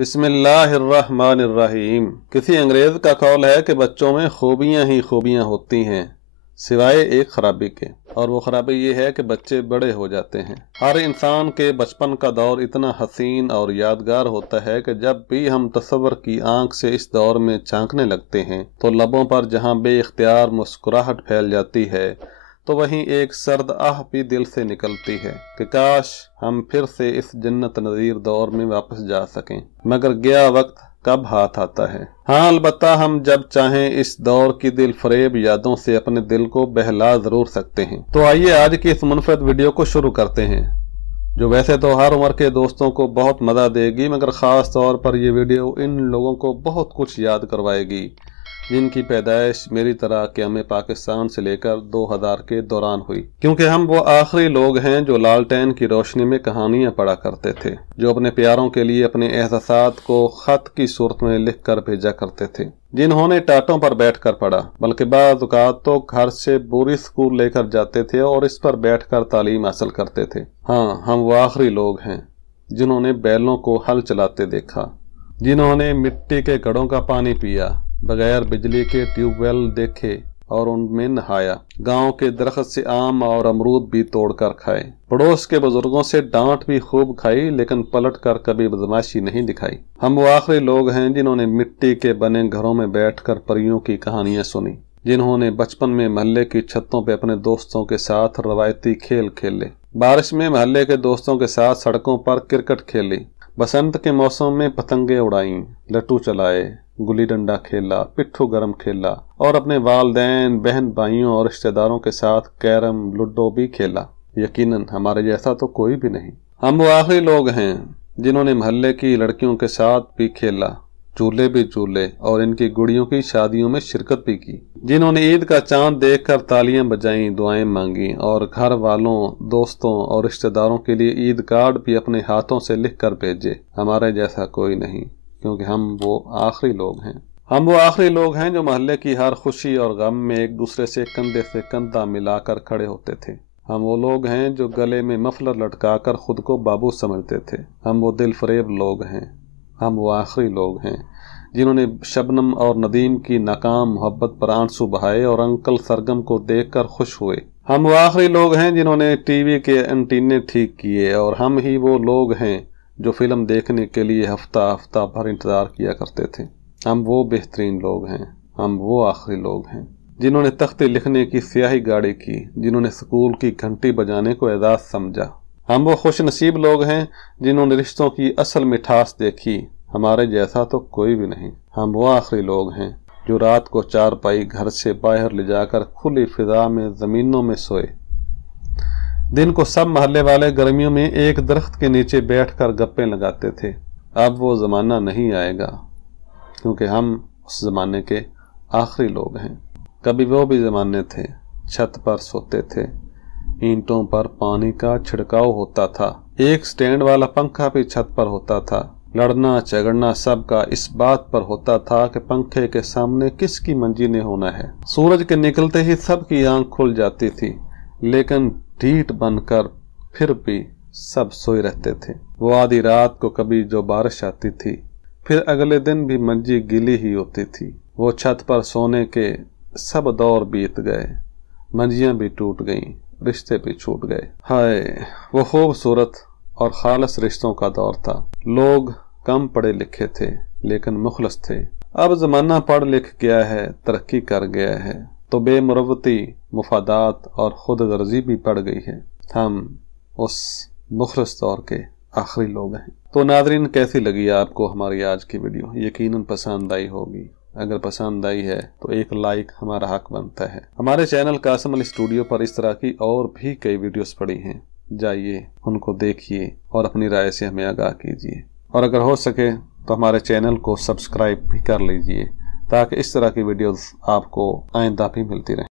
बिस्मिल्लाहिर्रहमानिर्रहीम। किसी अंग्रेज का कौल है कि बच्चों में खूबियां ही खूबियां होती हैं सिवाय एक खराबी के, और वो खराबी ये है कि बच्चे बड़े हो जाते हैं। हर इंसान के बचपन का दौर इतना हसीन और यादगार होता है कि जब भी हम तसव्वुर की आंख से इस दौर में झांकने लगते हैं तो लबों पर जहां बेइख्तियार मुस्कुराहट फैल जाती है तो वहीं एक सर्द आह भी दिल से निकलती है कि काश हम फिर से इस जन्नत नज़ीर दौर में वापस जा सकें, मगर गया वक्त कब हाथ आता है। हाँ, अलबत्ता हम जब चाहें इस दौर की दिल फरेब यादों से अपने दिल को बहला जरूर सकते हैं। तो आइए आज की इस मुनफरद वीडियो को शुरू करते हैं, जो वैसे तो हर उम्र के दोस्तों को बहुत मजा देगी, मगर ख़ास तौर पर यह वीडियो इन लोगों को बहुत कुछ याद करवाएगी जिनकी पैदाइश मेरी तरह क़याम पाकिस्तान से लेकर 2000 के दौरान हुई, क्योंकि हम वो आखिरी लोग हैं जो लालटेन की रोशनी में कहानियां पढ़ा करते थे, जो अपने प्यारों के लिए अपने एहसासात को खत की सूरत में लिख कर भेजा करते थे, जिन्होंने टाटों पर बैठकर पढ़ा, बल्कि बाज़ औक़ात तो घर से बोरी स्कूल लेकर जाते थे और इस पर बैठकर तालीम हासिल करते थे। हाँ, हम वो आखिरी लोग हैं जिन्होंने बैलों को हल चलाते देखा, जिन्होंने मिट्टी के घड़ों का पानी पिया, बगैर बिजली के ट्यूबवेल देखे और उनमें नहाया, गांव के दरख्त से आम और अमरूद भी तोड़कर खाए, पड़ोस के बुजुर्गों से डांट भी खूब खाई लेकिन पलट कर कभी बदमाशी नहीं दिखाई। हम वो आखिरी लोग हैं जिन्होंने मिट्टी के बने घरों में बैठकर परियों की कहानियां सुनी, जिन्होंने बचपन में महल्ले की छतों पर अपने दोस्तों के साथ रवायती खेल खेले, बारिश में महल्ले के दोस्तों के साथ सड़कों पर क्रिकेट खेली, बसंत के मौसम में पतंगे उड़ाई, लट्टू चलाए, गुल्ली डंडा खेला, पिट्ठू गरम खेला और अपने वालदैन, बहन भाइयों और रिश्तेदारों के साथ कैरम, लूडो भी खेला। यकीनन हमारे जैसा तो कोई भी नहीं। हम वो आखिरी लोग हैं जिन्होंने महल्ले की लड़कियों के साथ भी खेला, झूले भी झूले और इनकी गुड़ियों की शादियों में शिरकत भी की, जिन्होंने ईद का चांद देखकर तालियां बजाईं, दुआएं मांगी और घर वालों, दोस्तों और रिश्तेदारों के लिए ईद कार्ड भी अपने हाथों से लिख कर भेजे। हमारे जैसा कोई नहीं, क्योंकि हम वो आखिरी लोग हैं। हम वो आखिरी लोग हैं जो महल्ले की हर खुशी और गम में एक दूसरे से कंधा मिलाकर खड़े होते थे। हम वो लोग हैं जो गले में मफलर लटकाकर खुद को बाबू समझते थे। हम वो दिल फरेब लोग हैं। हम वो आखिरी लोग हैं जिन्होंने शबनम और नदीम की नाकाम मोहब्बत पर आंसू बहाए और अंकल सरगम को देखकर खुश हुए। हम वो आखिरी लोग हैं जिन्होंने टीवी के एंटीने ठीक किए, और हम ही वो लोग हैं जो फिल्म देखने के लिए हफ्ता हफ्ता भर इंतजार किया करते थे। हम वो बेहतरीन लोग हैं। हम वो आखिरी लोग हैं जिन्होंने तख्ती लिखने की स्याही गाड़ी की, जिन्होंने स्कूल की घंटी बजाने को एजाज समझा। हम वो खुश नसीब लोग हैं जिन्होंने रिश्तों की असल मिठास देखी। हमारे जैसा तो कोई भी नहीं। हम वो आखिरी लोग हैं जो रात को चारपाई घर से बाहर ले जाकर खुली फिजा में जमीनों में सोए, दिन को सब महल्ले वाले गर्मियों में एक दरख्त के नीचे बैठकर गप्पे लगाते थे। अब वो ज़माना नहीं आएगा, क्योंकि हम उस ज़माने के आखिरी लोग हैं। कभी वो भी ज़माने थे, छत पर सोते थे, ईंटों पर पानी का छिड़काव होता था, एक स्टैंड वाला पंखा भी छत पर होता था। लड़ना झगड़ना सबका इस बात पर होता था कि पंखे के सामने किसकी मंजी ने होना है। सूरज के निकलते ही सबकी आंख खुल जाती थी, लेकिन ढीठ बनकर फिर भी सब सोए रहते थे। वो आधी रात को कभी जो बारिश आती थी, फिर अगले दिन भी मंजी गीली ही होती थी। वो छत पर सोने के सब दौर बीत गए, मंजियां भी टूट गईं, रिश्ते भी छूट गए। हाय, वो खूबसूरत और खालस रिश्तों का दौर था। लोग कम पढ़े लिखे थे लेकिन मुखलस थे। अब जमाना पढ़ लिख गया है, तरक्की कर गया है, तो बेमुरवती, मुफादात और खुद गर्जी भी बढ़ गई है। हम उस मुखलस दौर के आखिरी लोग हैं। तो नाज़रीन, कैसी लगी आपको हमारी आज की वीडियो? यकीनन पसंद आई होगी। अगर पसंद आई है तो एक लाइक हमारा हक बनता है। हमारे चैनल कासिम अली स्टूडियो पर इस तरह की और भी कई वीडियोस पड़ी हैं, जाइए उनको देखिए और अपनी राय से हमें आगाह कीजिए, और अगर हो सके तो हमारे चैनल को सब्सक्राइब भी कर लीजिए, ताकि इस तरह की वीडियोस आपको आइंदा भी मिलती रहें।